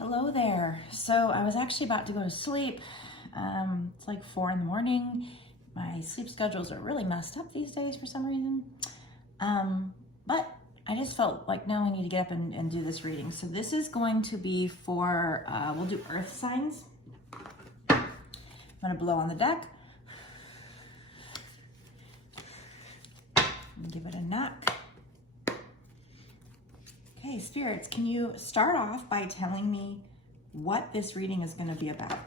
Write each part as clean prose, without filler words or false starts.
Hello there. So I was actually about to go to sleep. It's like 4 in the morning. My sleep schedules are really messed up these days for some reason. But I just felt like, no, I need to get up and do this reading. So this is going to be for, we'll do earth signs. I'm going to blow on the deck. And give it a knock. Okay, spirits, can you start off by telling me what this reading is going to be about?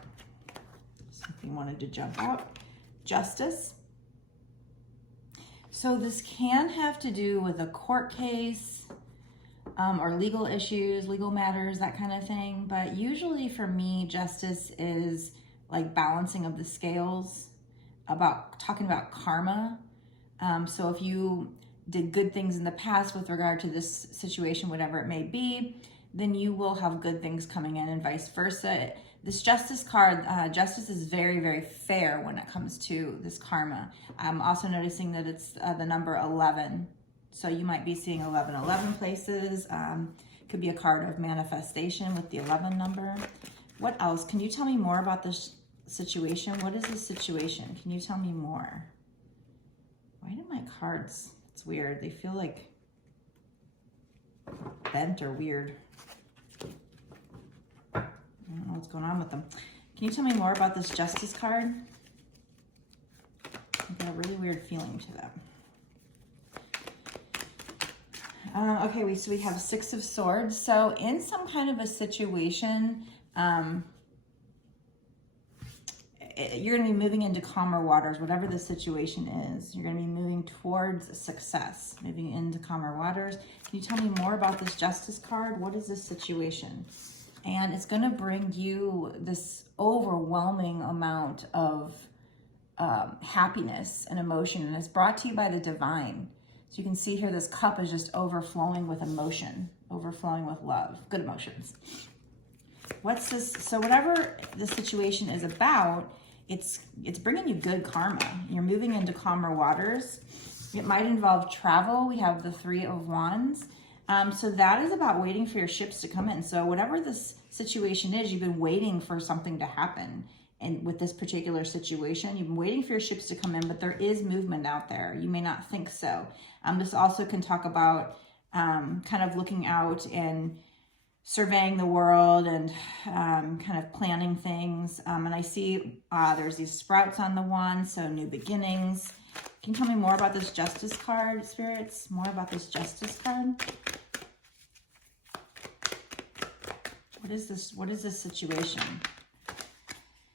Something wanted to jump out. Justice. So this can have to do with a court case or legal issues, legal matters, that kind of thing. But usually for me, justice is like balancing of the scales, talking about karma. So if you did good things in the past with regard to this situation, whatever it may be, then you will have good things coming in and vice versa. This justice card, justice is very, very fair when it comes to this karma. I'm also noticing that it's the number 11. So you might be seeing 11 places. Could be a card of manifestation with the 11 number. What else? Can you tell me more about this situation? What is this situation? Can you tell me more? Why do my cards, it's weird. They feel like bent or weird. I don't know what's going on with them. Can you tell me more about this justice card? I got a really weird feeling to them. Okay, so we have 6 of Swords. So in some kind of a situation, you're going to be moving into calmer waters, whatever the situation is. You're going to be moving towards success, moving into calmer waters. Can you tell me more about this justice card? What is this situation? And it's going to bring you this overwhelming amount of happiness and emotion, and it's brought to you by the divine. So you can see here, this cup is just overflowing with emotion, overflowing with love, good emotions. What's this? So whatever the situation is about, it's bringing you good karma. You're moving into calmer waters. It might involve travel. We have the 3 of Wands. So that is about waiting for your ships to come in. So whatever this situation is, you've been waiting for something to happen. And with this particular situation, you've been waiting for your ships to come in, but there is movement out there. You may not think so. This also can talk about kind of looking out and surveying the world and kind of planning things. And I see there's these sprouts on the wand, so new beginnings. Can you tell me more about this justice card, spirits? More about this justice card? What is this? What is this situation?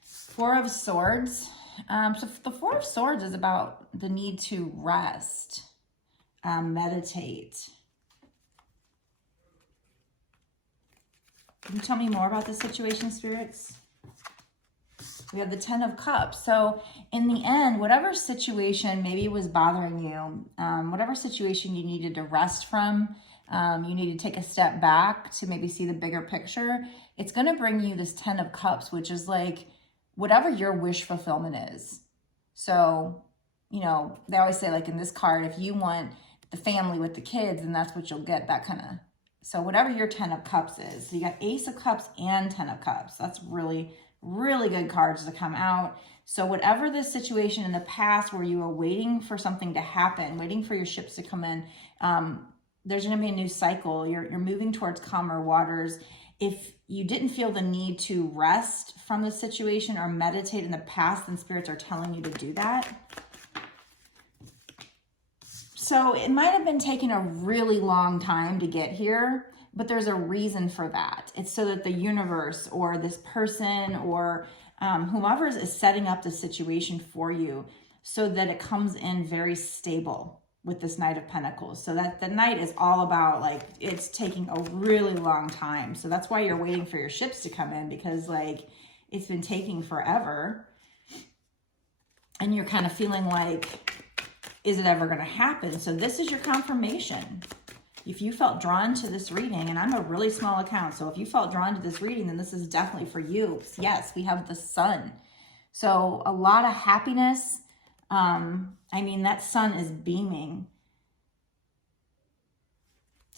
4 of Swords. So the 4 of Swords is about the need to rest, meditate. Can you tell me more about the situation, spirits? We have the 10 of Cups. So in the end, whatever situation maybe was bothering you, whatever situation you needed to rest from, you need to take a step back to maybe see the bigger picture, it's going to bring you this 10 of Cups, which is like whatever your wish fulfillment is. So, you know, they always say, like in this card, if you want the family with the kids, then that's what you'll get, that kind of. So whatever your 10 of Cups is, so you got Ace of Cups and 10 of Cups. That's really, really good cards to come out. So whatever this situation in the past where you were waiting for something to happen, waiting for your ships to come in, there's going to be a new cycle. You're moving towards calmer waters. If you didn't feel the need to rest from the situation or meditate in the past, then spirits are telling you to do that. So it might have been taking a really long time to get here, but there's a reason for that. It's so that the universe or this person or whomever is setting up the situation for you so that it comes in very stable with this Knight of Pentacles. So that the Knight is all about, like, it's taking a really long time. So that's why you're waiting for your ships to come in, because like it's been taking forever. And you're kind of feeling like, is it ever going to happen? So this is your confirmation. If you felt drawn to this reading, and I'm a really small account, so if you felt drawn to this reading, then this is definitely for you. Yes, we have the Sun. So a lot of happiness. I mean, that sun is beaming.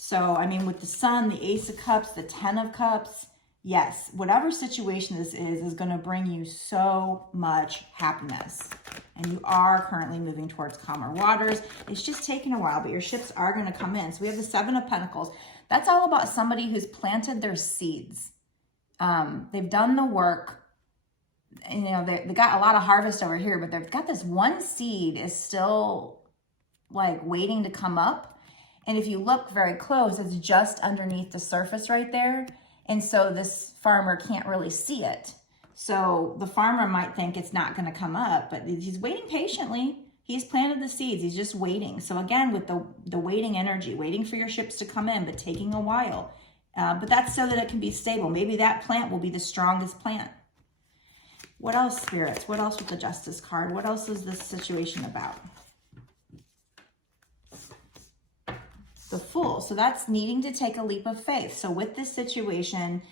So, I mean, with the Sun, the Ace of Cups, the 10 of Cups, yes, whatever situation this is going to bring you so much happiness. And you are currently moving towards calmer waters. It's just taking a while, but your ships are going to come in. So we have the Seven of Pentacles. That's all about somebody who's planted their seeds. They've done the work. And, you know, they got a lot of harvest over here, but they've got this one seed is still like waiting to come up. And if you look very close, it's just underneath the surface right there. And so this farmer can't really see it. So the farmer might think it's not going to come up, but he's waiting patiently. He's planted the seeds. He's just waiting. So again, with the waiting energy, waiting for your ships to come in, but taking a while. But that's so that it can be stable. Maybe that plant will be the strongest plant. What else, spirits? What else with the Justice card? What else is this situation about? The Fool. So that's needing to take a leap of faith. So with this situation,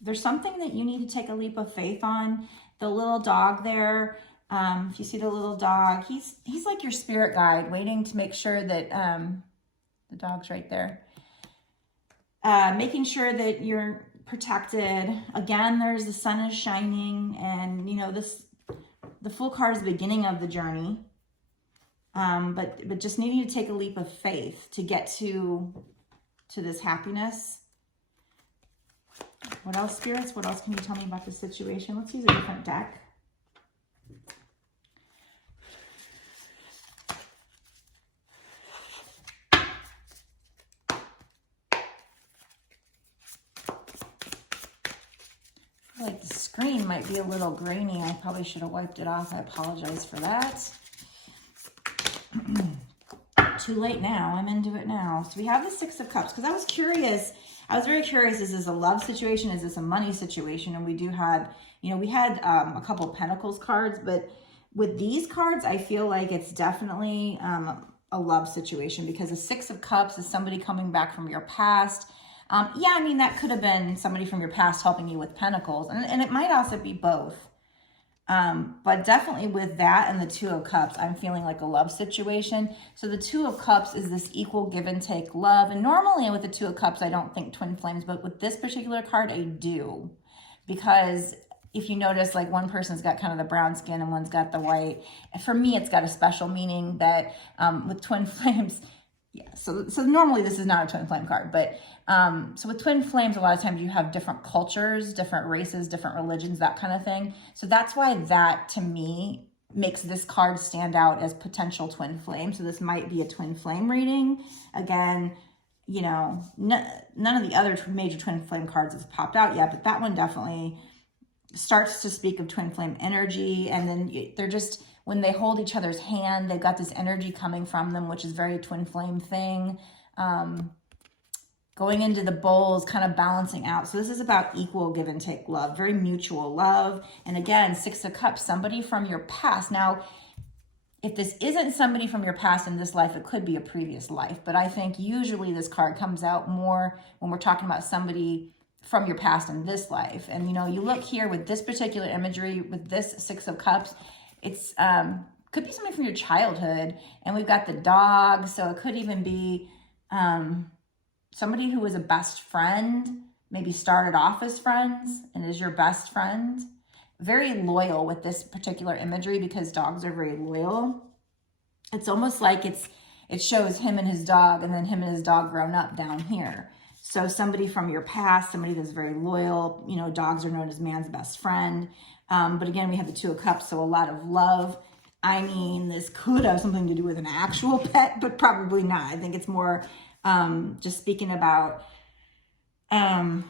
there's something that you need to take a leap of faith on. The little dog there, if you see the little dog, he's like your spirit guide, waiting to make sure that the dog's right there. Making sure that you're protected. Again, there's the sun is shining, and you know the Fool card is the beginning of the journey. But just needing to take a leap of faith to get to this happiness. What else, spirits? What else can you tell me about this situation? Let's use a different deck. I feel like the screen might be a little grainy. I probably should have wiped it off. I apologize for that. Too late now. I'm into it now. So we have the Six of Cups, because I was curious. I was very curious. Is this a love situation? Is this a money situation? And we do have, you know, we had a couple of Pentacles cards, but with these cards, I feel like it's definitely a love situation, because the Six of Cups is somebody coming back from your past. Yeah, I mean, that could have been somebody from your past helping you with Pentacles, and it might also be both. But definitely with that and the Two of Cups, I'm feeling like a love situation. So the Two of Cups is this equal give and take love. And normally with the Two of Cups, I don't think twin flames, but with this particular card, I do. Because if you notice, like one person's got kind of the brown skin and one's got the white. And for me, it's got a special meaning that with twin flames, yeah, so normally this is not a twin flame card, but so with twin flames, a lot of times you have different cultures, different races, different religions, that kind of thing. So that's why that, to me, makes this card stand out as potential twin flame. So this might be a twin flame reading. Again, you know, none of the other major twin flame cards has popped out yet, but that one definitely starts to speak of twin flame energy. And then they're just, when they hold each other's hand, they've got this energy coming from them, which is very twin flame thing. Going into the bowls, kind of balancing out. So this is about equal give and take love, very mutual love. And again, Six of Cups, somebody from your past. Now, if this isn't somebody from your past in this life, it could be a previous life. But I think usually this card comes out more when we're talking about somebody from your past in this life. And, you know, you look here with this particular imagery, with this Six of Cups, it's could be somebody from your childhood. And we've got the dog, so it could even be somebody who was a best friend, maybe started off as friends and is your best friend. Very loyal with this particular imagery, because dogs are very loyal. It's almost like it shows him and his dog, and then him and his dog grown up down here. So somebody from your past, somebody that's very loyal. You know, dogs are known as man's best friend. But again, we have the Two of Cups, so a lot of love. I mean, this could have something to do with an actual pet, but probably not. I think it's more just speaking about, you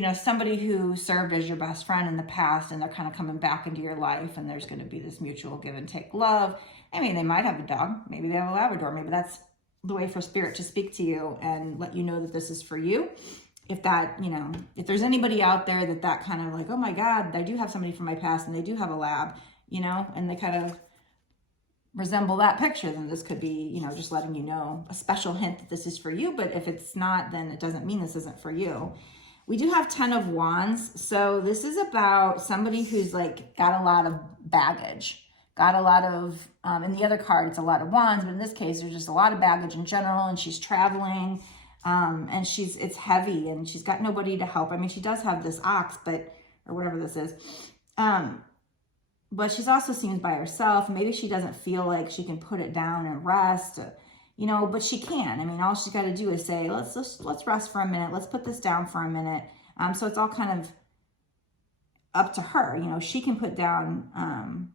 know, somebody who served as your best friend in the past, and they're kind of coming back into your life, and there's going to be this mutual give and take love. I mean, they might have a dog. Maybe they have a Labrador. Maybe that's the way for spirit to speak to you and let you know that this is for you. If that, you know, if there's anybody out there that kind of like, oh my God, I do have somebody from my past and they do have a lab, you know, and they kind of resemble that picture, then this could be, you know, just letting you know, a special hint that this is for you. But if it's not, then it doesn't mean this isn't for you. We do have 10 of Wands. So this is about somebody who's like got a lot of baggage, got a lot of, in the other card, it's a lot of wands, but in this case, there's just a lot of baggage in general, and she's traveling. And it's heavy and she's got nobody to help. I mean, she does have this ox, or whatever this is. But she's also seems by herself. Maybe she doesn't feel like she can put it down and rest, you know, but she can. I mean, all she's got to do is say, let's rest for a minute. Let's put this down for a minute. So it's all kind of up to her. You know, she can put down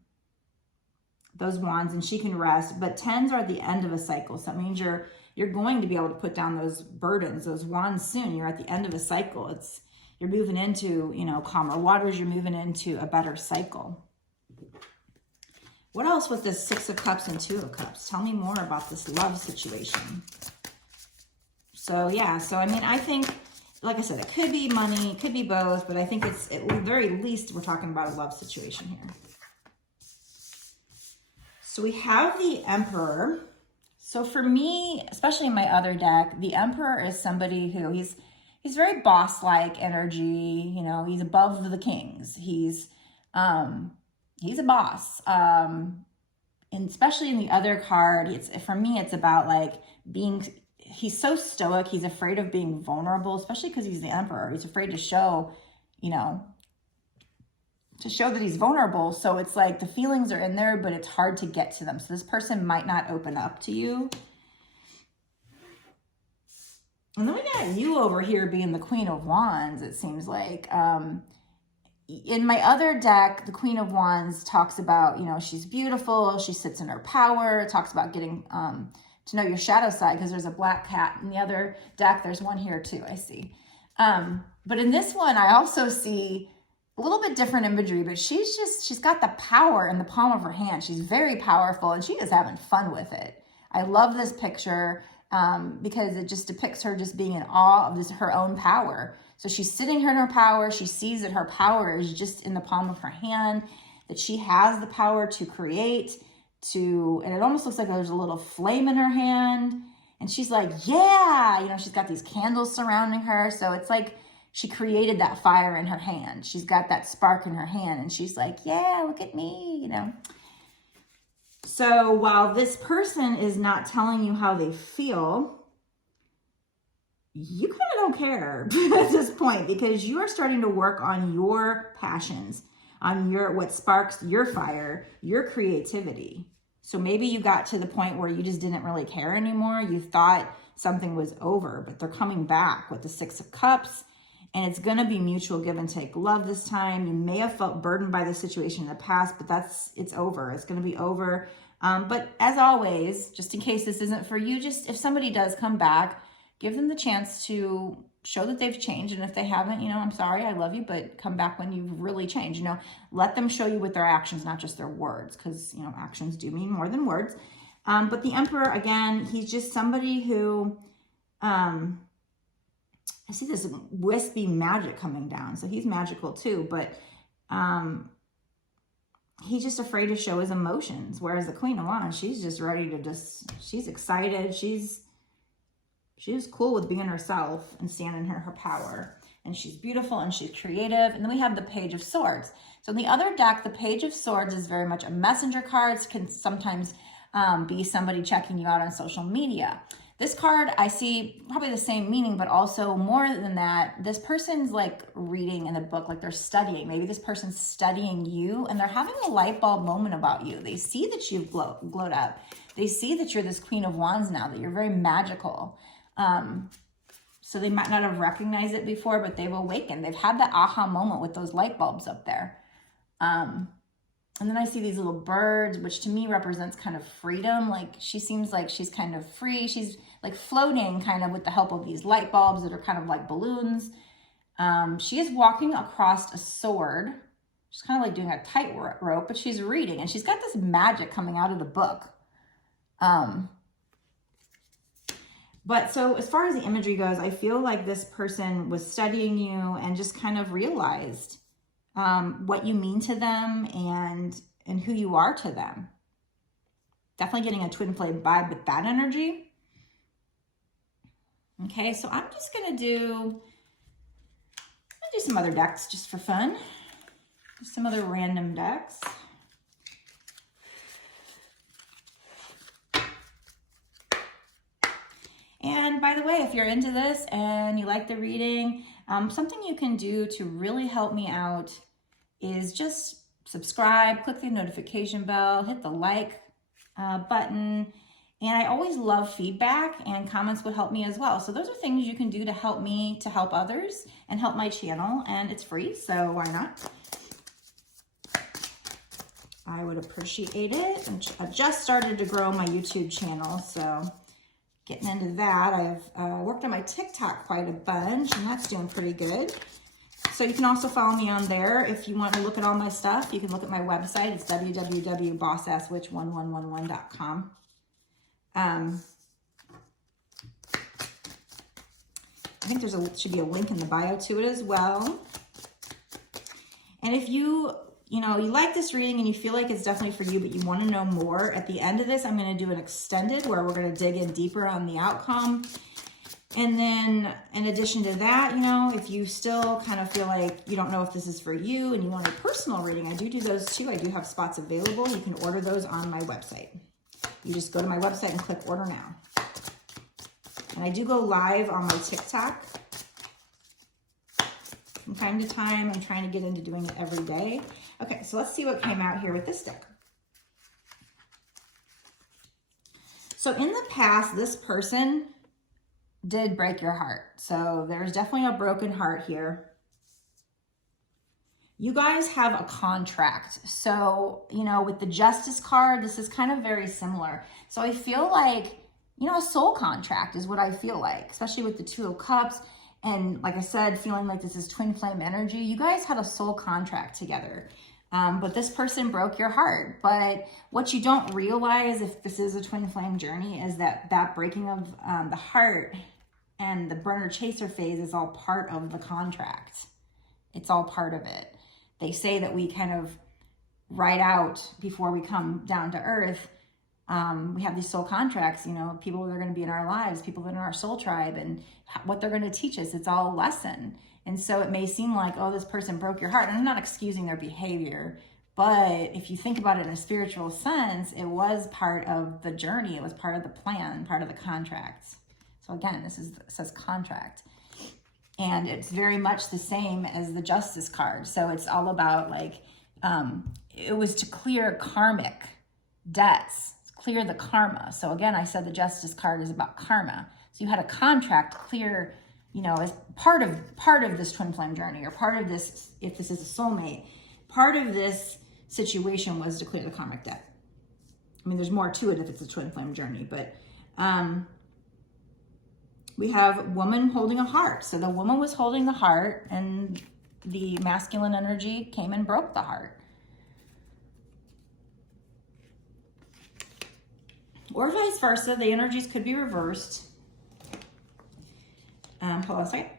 those wands and she can rest, but 10s are at the end of a cycle. So that means you're going to be able to put down those burdens, those wands soon. You're at the end of a cycle. You're moving into, you know, calmer waters. You're moving into a better cycle. What else with this 6 of Cups and 2 of Cups? Tell me more about this love situation. So yeah, so I mean, I think, like I said, it could be money, it could be both, but I think it's at the very least we're talking about a love situation here. So we have the Emperor. So for me, especially in my other deck, the Emperor is somebody who he's very boss-like energy. You know, he's above the kings. He's a boss. And especially in the other card, for me, it's about like he's so stoic. He's afraid of being vulnerable, especially because he's the Emperor. He's afraid to show, you know, that he's vulnerable. So it's like the feelings are in there, but it's hard to get to them. So this person might not open up to you. And then we got you over here being the Queen of Wands, it seems like. In my other deck, the Queen of Wands talks about, you know, she's beautiful, she sits in her power. It talks about getting to know your shadow side, because there's a black cat. In the other deck, there's one here too, I see. But in this one, I also see a little bit different imagery, but she's got the power in the palm of her hand. She's very powerful and she is having fun with it. I love this picture because it just depicts her just being in awe of her own power. So she's sitting here in her power. She sees that her power is just in the palm of her hand, that she has the power to create, and it almost looks like there's a little flame in her hand. And she's like, yeah, you know, she's got these candles surrounding her. So it's like she created that fire in her hand. She's got that spark in her hand and she's like, yeah, look at me, you know. So while this person is not telling you how they feel, you kind of don't care at this point, because you are starting to work on your passions, on what sparks your fire, your creativity. So maybe you got to the point where you just didn't really care anymore. You thought something was over, but they're coming back with the 6 of Cups, and it's going to be mutual give and take love this time. You may have felt burdened by the situation in the past, but it's over. It's going to be over. But as always, just in case this isn't for you, just if somebody does come back, give them the chance to show that they've changed. And if they haven't, you know, I'm sorry, I love you, but come back when you've really changed. You know, let them show you with their actions, not just their words, because, you know, actions do mean more than words. But the Emperor, again, he's just somebody who, I see this wispy magic coming down. So he's magical too, but he's just afraid to show his emotions. Whereas the Queen of Wands, she's just ready to she's excited. She's cool with being herself and standing in her power. And she's beautiful and she's creative. And then we have the Page of Swords. So in the other deck, the Page of Swords is very much a messenger card. It can sometimes be somebody checking you out on social media. This card, I see probably the same meaning, but also more than that, this person's like reading in a book, like they're studying. Maybe this person's studying you and they're having a light bulb moment about you. They see that you've glowed up. They see that you're this Queen of Wands now, that you're very magical. So they might not have recognized it before, but they've awakened. They've had that aha moment with those light bulbs up there. And then I see these little birds, which to me represents kind of freedom. Like she seems like she's kind of free. She's like floating kind of with the help of these light bulbs that are kind of like balloons. She is walking across a sword. She's kind of like doing a tightrope, but she's reading and she's got this magic coming out of the book. But so as far as the imagery goes, I feel like this person was studying you and just kind of realized what you mean to them and who you are to them. Definitely getting a twin flame vibe with that energy. Okay, so I'm just gonna do some other decks just for fun. Just some other random decks. And by the way, if you're into this and you like the reading, something you can do to really help me out is just subscribe, click the notification bell, hit the like button. And I always love feedback, and comments would help me as well. So those are things you can do to help me, to help others, and help my channel. And it's free, so why not? I would appreciate it. I just started to grow my YouTube channel, so getting into that. I've worked on my TikTok quite a bunch, and that's doing pretty good. So you can also follow me on there. If you want to look at all my stuff, you can look at my website. It's www.bossasswitch1111.com. I think should be a link in the bio to it as well. And if you like this reading and you feel like it's definitely for you, but you want to know more, at the end of this, I'm going to do an extended where we're going to dig in deeper on the outcome. And then in addition to that, if you still kind of feel like you don't know if this is for you and you want a personal reading, I do those too. I do have spots available. You can order those on my website. You just go to my website and click order now. And I do go live on my TikTok from time to time. I'm trying to get into doing it every day. Okay, so let's see what came out here with this deck. So in the past, this person did break your heart. So there's definitely a broken heart here. You guys have a contract. So, with the Justice card, this is kind of very similar. So I feel like, a soul contract is what I feel like, especially with the Two of Cups. And like I said, feeling like this is twin flame energy. You guys had a soul contract together. But this person broke your heart. But what you don't realize, if this is a twin flame journey, is that breaking of the heart and the burner chaser phase is all part of the contract. It's all part of it. They say that we kind of write out before we come down to earth. We have these soul contracts, people that are going to be in our lives, people that are in our soul tribe, and what they're going to teach us. It's all a lesson. And so it may seem like, oh, this person broke your heart. And I'm not excusing their behavior, but if you think about it in a spiritual sense, it was part of the journey. It was part of the plan, part of the contract. So again, it says contract. And it's very much the same as the Justice card. So it's all about it was to clear karmic debts, clear the karma. So again, I said the Justice card is about karma. So you had a contract clear, as part of this twin flame journey, or part of this, if this is a soulmate, part of this situation was to clear the karmic debt. I mean, there's more to it if it's a twin flame journey, but we have woman holding a heart. So the woman was holding the heart, and the masculine energy came and broke the heart. Or vice versa, the energies could be reversed. Hold on a second.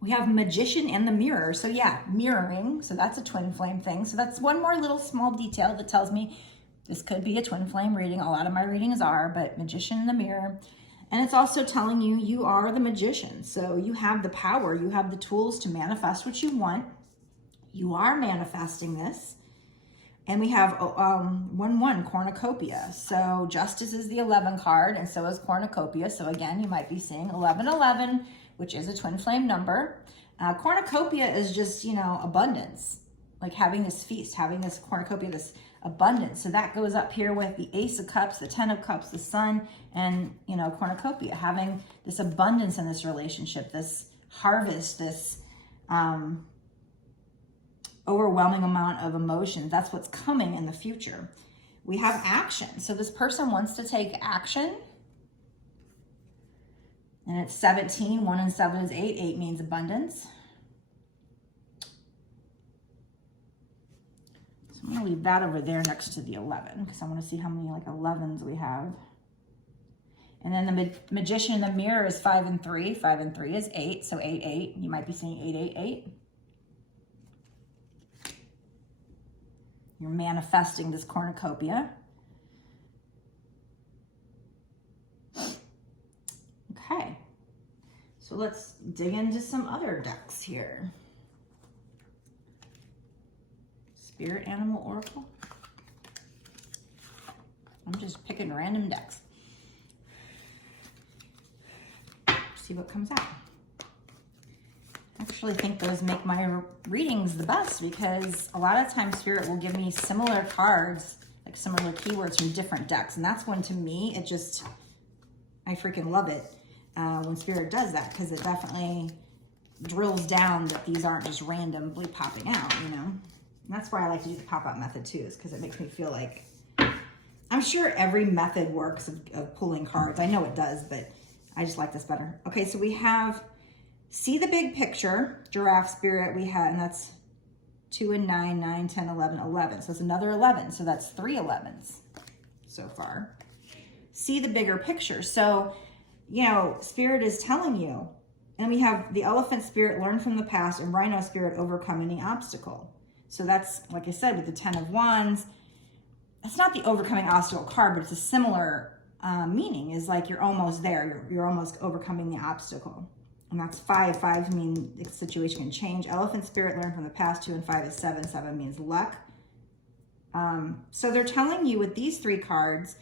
We have Magician and the Mirror. So yeah, mirroring. So that's a twin flame thing. So that's one more little small detail that tells me this could be a twin flame reading. A lot of my readings are, but Magician and the Mirror. And it's also telling you, you are the magician. So you have the power. You have the tools to manifest what you want. You are manifesting this. And we have 1-1 cornucopia. So Justice is the 11 card, and so is cornucopia. So again, you might be seeing 1111, which is a twin flame number. Cornucopia is just, abundance, like having this feast, having this cornucopia, this abundance. So that goes up here with the Ace of Cups, the 10 of Cups, the Sun, and, cornucopia, having this abundance in this relationship, this harvest, this overwhelming amount of emotions. That's what's coming in the future. We have action. So this person wants to take action. And it's 17. 1 and 7 is 8. 8 means abundance. So I'm going to leave that over there next to the 11 because I want to see how many 11s we have. And then the Magician in the Mirror is 5 and 3. 5 and 3 is 8. So 8, 8. You might be seeing 8, 8, 8. You're manifesting this cornucopia. Okay. So let's dig into some other decks here. Spirit Animal Oracle. I'm just picking random decks. See what comes out. I actually think those make my readings the best because a lot of times Spirit will give me similar cards, like similar keywords from different decks. And that's when, to me, it just, I freaking love it when Spirit does that, because it definitely drills down that these aren't just randomly popping out, you know? And that's why I like to do the pop-out method too, is because it makes me feel like, I'm sure every method works of pulling cards. I know it does, but I just like this better. Okay, so we have See the Big Picture, Giraffe Spirit we had, and that's 2 and 9, 9, 10, 11, 11. So it's another 11. So that's 3 11s so far. See the bigger picture. So, you know, Spirit is telling you. And we have the Elephant Spirit, learn from the past, and Rhino Spirit, overcome any obstacle. So that's, like I said, with the 10 of Wands, it's not the overcoming obstacle card, but it's a similar meaning, is like you're almost there. You're almost overcoming the obstacle. And that's 5. 5 mean the situation can change. Elephant Spirit, learn from the past. 2 and 5 is 7. 7 means luck. So they're telling you with these 3 cards,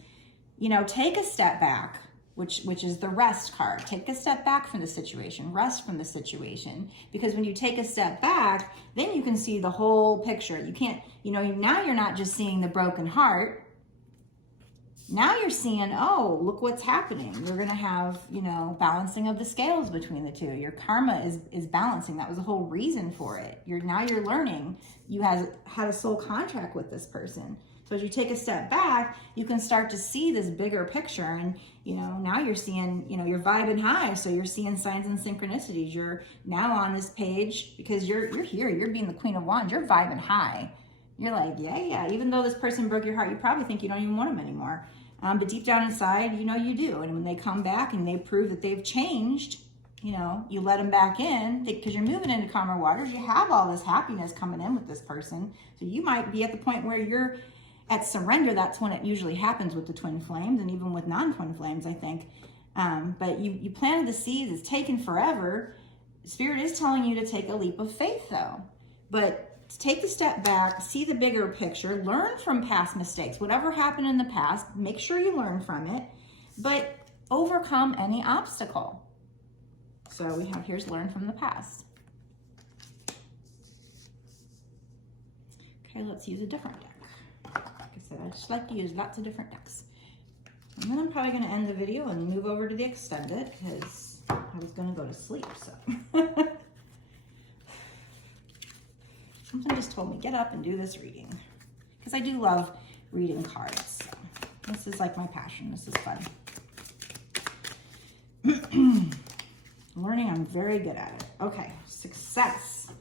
you know, take a step back, which is the rest card. Take a step back from the situation, rest from the situation. Because when you take a step back, then you can see the whole picture. You can't, you know, now you're not just seeing the broken heart. Now you're seeing, oh, look what's happening. You're going to have, you know, balancing of the scales between the two. Your karma is balancing. That was the whole reason for it. Now you're learning. You had a soul contract with this person. So as you take a step back, you can start to see this bigger picture. And, you know, now you're seeing, you know, you're vibing high. So you're seeing signs and synchronicities. You're now on this page because you're here. You're being the Queen of Wands. You're vibing high. You're like, yeah. Even though this person broke your heart, you probably think you don't even want them anymore. But deep down inside, you know you do. And when they come back and they prove that they've changed, you know, you let them back in because you're moving into calmer waters. You have all this happiness coming in with this person. So you might be at the point where you're at surrender. That's when it usually happens with the twin flames and even with non-twin flames, I think. But you planted the seeds. It's taken forever. Spirit is telling you to take a leap of faith, though. But take the step back, see the bigger picture, learn from past mistakes. Whatever happened in the past, make sure you learn from it, but overcome any obstacle. So we have, here's learn from the past. Okay, let's use a different deck. Like I said, I just like to use lots of different decks. And then I'm probably going to end the video and move over to the extended because I was going to go to sleep, so. Something just told me, get up and do this reading. Because I do love reading cards. So this is like my passion. This is fun. Learning, I'm very good at it. Okay, success.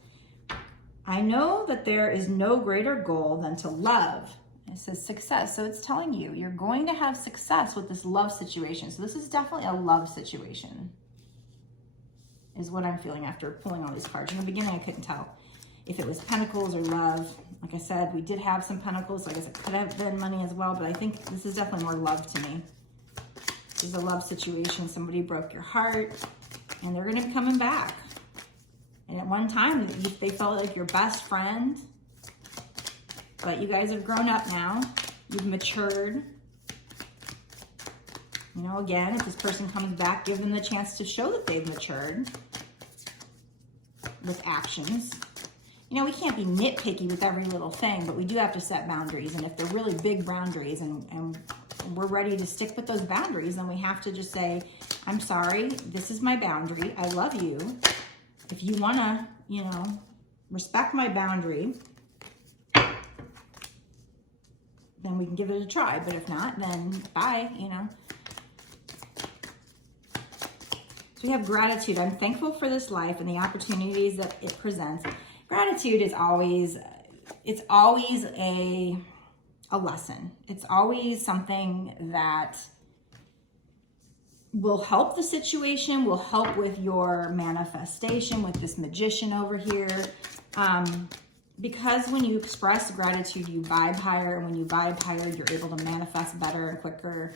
I know that there is no greater goal than to love. It says success. So it's telling you, you're going to have success with this love situation. So this is definitely a love situation, is what I'm feeling after pulling all these cards. In the beginning, I couldn't tell if it was pentacles or love. Like I said, we did have some pentacles, so I guess it could have been money as well, but I think this is definitely more love to me. This is a love situation. Somebody broke your heart, and they're going to be coming back. And at one time, they felt like your best friend, but you guys have grown up now. You've matured. You know, again, if this person comes back, give them the chance to show that they've matured with actions. You know, we can't be nitpicky with every little thing, but we do have to set boundaries. And if they're really big boundaries and we're ready to stick with those boundaries, then we have to just say, I'm sorry, this is my boundary. I love you. If you want to, you know, respect my boundary, then we can give it a try. But if not, then bye, you know. So we have gratitude. I'm thankful for this life and the opportunities that it presents. Gratitude is always, it's always a lesson. It's always something that will help the situation, will help with your manifestation, with this magician over here. Because when you express gratitude, you vibe higher. And when you vibe higher, you're able to manifest better and quicker.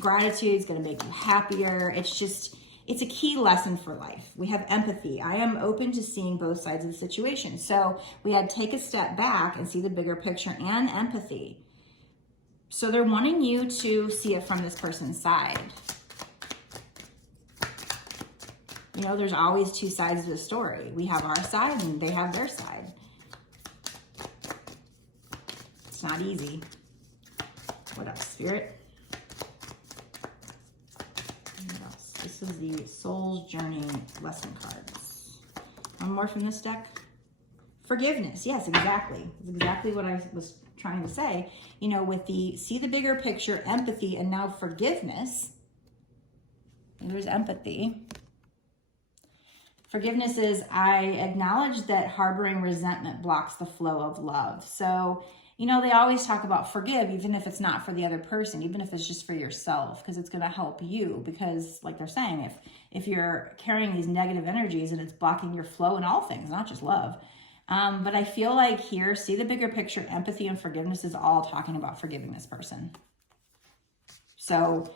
Gratitude is going to make you happier. It's a key lesson for life. We have empathy. I am open to seeing both sides of the situation. So we had take a step back and see the bigger picture and empathy. So they're wanting you to see it from this person's side. You know, there's always two sides to the story. We have our side and they have their side. It's not easy. What else, Spirit? What else? This is the Soul's Journey lesson cards. One more from this deck. Forgiveness. Yes, exactly. That's exactly what I was trying to say. You know, with the see the bigger picture, empathy, and now forgiveness. There's empathy. Forgiveness is I acknowledge that harboring resentment blocks the flow of love. So, you know, they always talk about forgive, even if it's not for the other person, even if it's just for yourself, because it's going to help you. Because like they're saying, if you're carrying these negative energies and it's blocking your flow in all things, not just love. But I feel like here, see the bigger picture, empathy and forgiveness is all talking about forgiving this person. So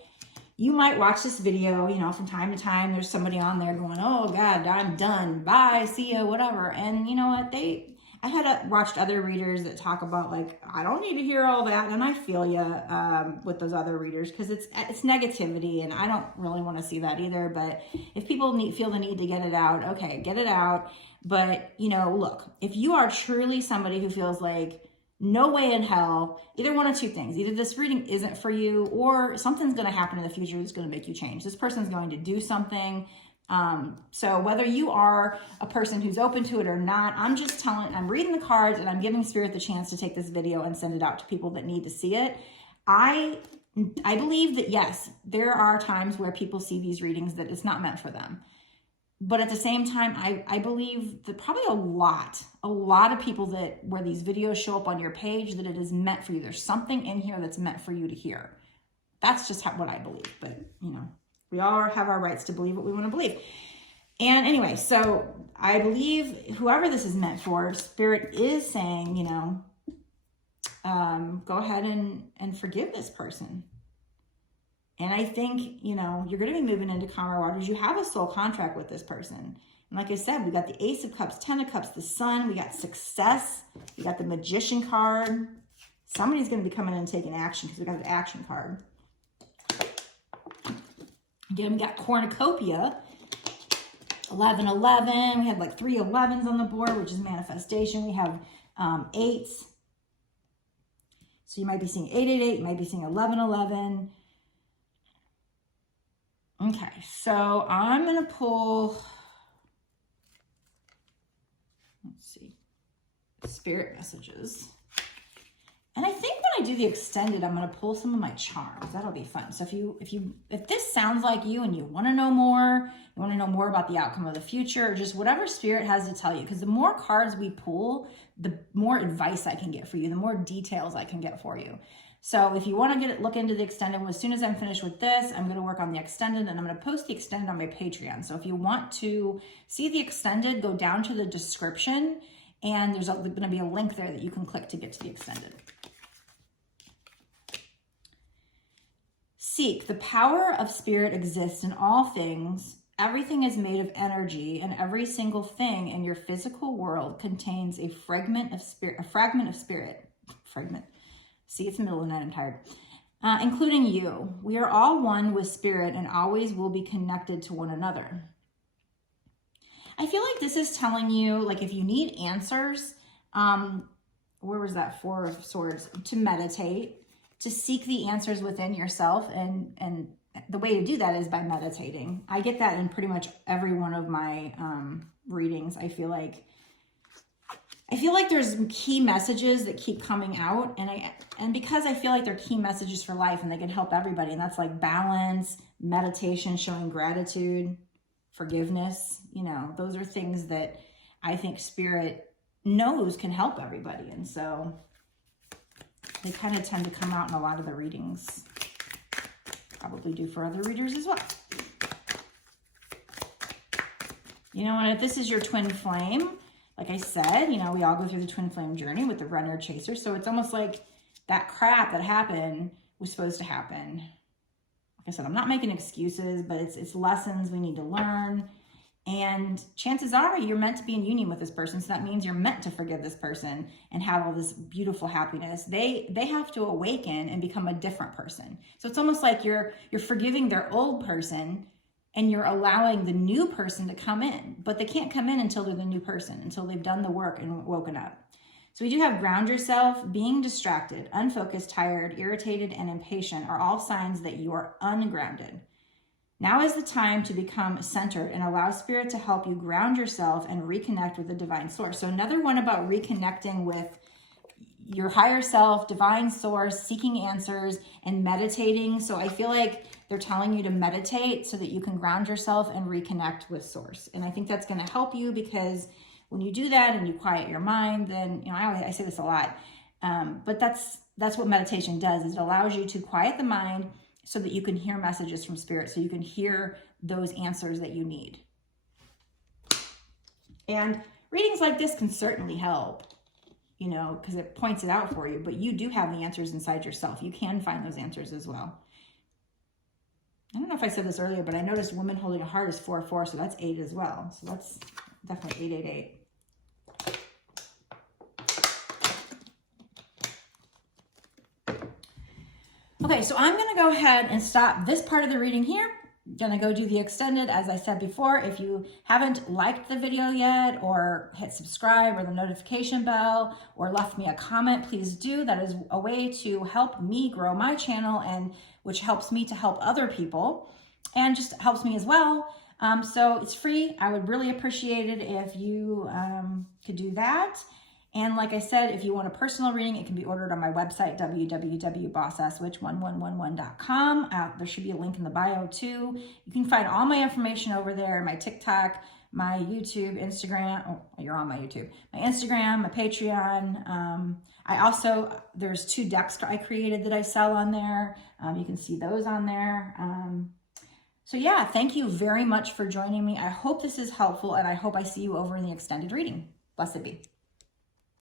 you might watch this video, you know, from time to time, there's somebody on there going, oh God, I'm done. Bye, see ya, whatever. And you know what? I had watched other readers that talk about like, I don't need to hear all that. And I feel you with those other readers because it's negativity and I don't really want to see that either. But if people feel the need to get it out, okay, get it out. But, you know, look, if you are truly somebody who feels like no way in hell, either one of two things, either this reading isn't for you or something's going to happen in the future that's going to make you change. This person's going to do something. So whether you are a person who's open to it or not, I'm reading the cards and I'm giving Spirit the chance to take this video and send it out to people that need to see it. I believe that yes, there are times where people see these readings that it's not meant for them. But at the same time, I believe that probably a lot of people where these videos show up on your page, that it is meant for you. There's something in here that's meant for you to hear. That's just what I believe. But, you know, we all have our rights to believe what we want to believe. And anyway, so I believe whoever this is meant for, Spirit is saying, you know, go ahead and forgive this person. And I think, you know, you're going to be moving into calmer waters. You have a soul contract with this person. And like I said, we got the Ace of Cups, 10 of Cups, the Sun. We got success. We got the Magician card. Somebody's going to be coming in and taking action because we got the action card. Again, we got Cornucopia, 1111. We had like 3 11s on the board, which is manifestation. We have 8s. So you might be seeing 888. You might be seeing 1111. Okay, so I'm going to pull, let's see, Spirit messages. And I think when I do the extended, I'm going to pull some of my charms. That'll be fun. So if this sounds like you and you want to know more, you want to know more about the outcome of the future, or just whatever Spirit has to tell you, because the more cards we pull, the more advice I can get for you, the more details I can get for you. So if you want to look into the extended, as soon as I'm finished with this, I'm going to work on the extended and I'm going to post the extended on my Patreon. So if you want to see the extended, go down to the description and there's going to be a link there that you can click to get to the extended. Seek. The power of Spirit exists in all things. Everything is made of energy and every single thing in your physical world contains a fragment of spirit, See, it's the middle of the night, I'm tired. Including you. We are all one with Spirit and always will be connected to one another. I feel like this is telling you, like if you need answers, where was that 4 of Swords? To meditate, to seek the answers within yourself. And the way to do that is by meditating. I get that in pretty much every one of my readings. I feel like there's key messages that keep coming out, and because I feel like they're key messages for life and they can help everybody, and that's like balance, meditation, showing gratitude, forgiveness, you know, those are things that I think Spirit knows can help everybody. And so they kind of tend to come out in a lot of the readings. Probably do for other readers as well. You know, and if this is your twin flame, like I said, you know, we all go through the twin flame journey with the runner chaser. So it's almost like that crap that happened was supposed to happen. Like I said, I'm not making excuses, but it's lessons we need to learn. And chances are you're meant to be in union with this person. So that means you're meant to forgive this person and have all this beautiful happiness. They have to awaken and become a different person. So it's almost like you're forgiving their old person and you're allowing the new person to come in. But they can't come in until they're the new person, until they've done the work and woken up. So we do have ground yourself. Being distracted, unfocused, tired, irritated, and impatient are all signs that you are ungrounded. Now is the time to become centered and allow Spirit to help you ground yourself and reconnect with the divine source. So another one about reconnecting with your higher self, divine source, seeking answers, and meditating. So I feel like they're telling you to meditate so that you can ground yourself and reconnect with source. And I think that's going to help you, because when you do that and you quiet your mind, then, you know, I say this a lot, but that's what meditation does, is it allows you to quiet the mind so that you can hear messages from Spirit, so you can hear those answers that you need. And readings like this can certainly help, you know, because it points it out for you, but you do have the answers inside yourself. You can find those answers as well. I don't know if I said this earlier, but I noticed woman holding a heart is 4-4, so that's 8 as well. So that's definitely 888. Okay, so I'm going to go ahead and stop this part of the reading here. I'm going to go do the extended. As I said before, if you haven't liked the video yet, or hit subscribe or the notification bell, or left me a comment, please do. That is a way to help me grow my channel, and which helps me to help other people and just helps me as well. So it's free. I would really appreciate it if you could do that. And like I said, if you want a personal reading, it can be ordered on my website, www.bossswitch111.com. There should be a link in the bio too. You can find all my information over there, my TikTok, my YouTube, Instagram. Oh, you're on my YouTube. My Instagram, my Patreon. There's 2 decks I created that I sell on there. You can see those on there. So yeah, thank you very much for joining me. I hope this is helpful, and I hope I see you over in the extended reading. Blessed be.